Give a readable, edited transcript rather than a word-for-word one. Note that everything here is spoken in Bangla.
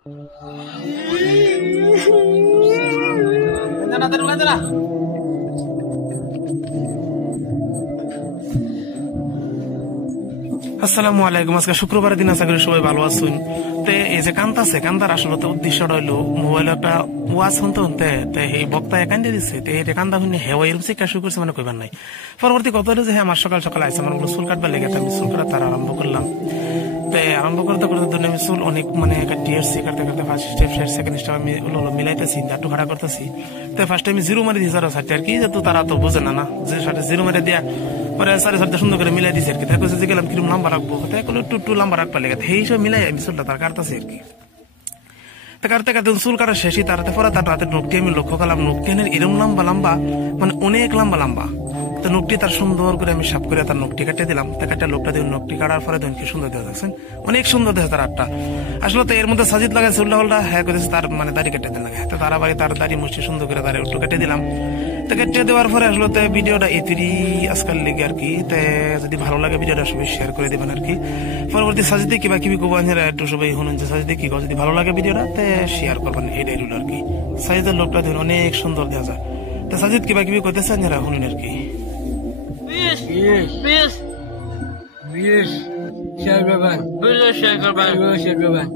আসসালামু আলাইকুম। আজকে শুক্রবার দিন, আশা করি সবাই ভালো আছেন। তো এই যে কান্দাছে, কান্দার আসলে তো উদ্দেশ্যটা হইলো মোবাইলে একটা ওয়াজ শুনতে শুনতে এই বক্তায় কান্দে দিচ্ছে। তো এটা কান্দা শুনে হেওয়া এরকম শিক্ষা শুরু করছে, মানে কইবার নাই। পরবর্তী কথা হলো যে আমার সকাল সকাল আইসে, আমার চুল কাটবার লেগে আমি চুল কাটা তার আরম্ভ করলাম। তো আরম্ভ করতে করতে দুনিয়া আমি চুল অনেক মানে টিয়ারছি কাটতে কাটতে ফার্স্ট স্টেপ সেকেন্ড স্টেপ আমি মিলাইতেছি, একটু ভাড়া করতেছি। তো ফার্স্ট আমি জিরো মারি দিয়েছি আরো সাথে আর কি, যেহেতু তারা তো বোঝে না যে জিরো মারি দিয়া পরে সাড়ে সাতটা সুন্দর করে মিলাই দিয়েছি আর কি। তাই যে গেলাম কিরকম নাম্বার রাখবো, তাই একটু নাম্বার রাখবার লেগে সেই সব মিলাই আমি চুলটা তার কাটতেছি আর কি। কাটতে কাটতে চুল কাটা শেষই তারাতে পরে তার রাতে নকটি আমি লক্ষ্য করলাম, নকটিনের এরকম লম্বা লম্বা, মানে অনেক লম্বা লম্বা। তো নকটি তার সুন্দর করে আমি সাফ করে তার নকটি কাটিয়ে দিলাম। কাটা লোকটা দিয়ে নকটি কাটার পরে দেখুন কি সুন্দর দেখা যাচ্ছেন, অনেক সুন্দর দেখা তার আটটা। আসলে তো এর মধ্যে সাজিদ লাগাইছে উল্টা উল্টা, হ্যাঁ করেছে তার মানে দাড়ি কেটে দিন লাগে। তো তারা বাড়ি তার দাড়ি মুষ্টি সুন্দর করে দাঁড়িয়ে একটু কেটে দিলাম। তো কেটে দেওয়ার পরে আসলে তো ভিডিওটা এতিরই আজকাল লেগে আর কি। তো যদি ভালো লাগে ভিডিওটা সবাই শেয়ার করে দেবেন আর কি। পরবর্তী সাজিদে কিবা কিবি কব একটু সবাই শুনুন যে সাজিদে কি যদি ভালো লাগে ভিডিওটা তে শেয়ার করবেন, এটাই রইল আর কি। সাজিদের লোকটা দেখুন অনেক সুন্দর দেখা যায়। তো সাজিদ কিবা কিবি করতেছেন যারা শুনুন আর কি। শেয়ার করবেন।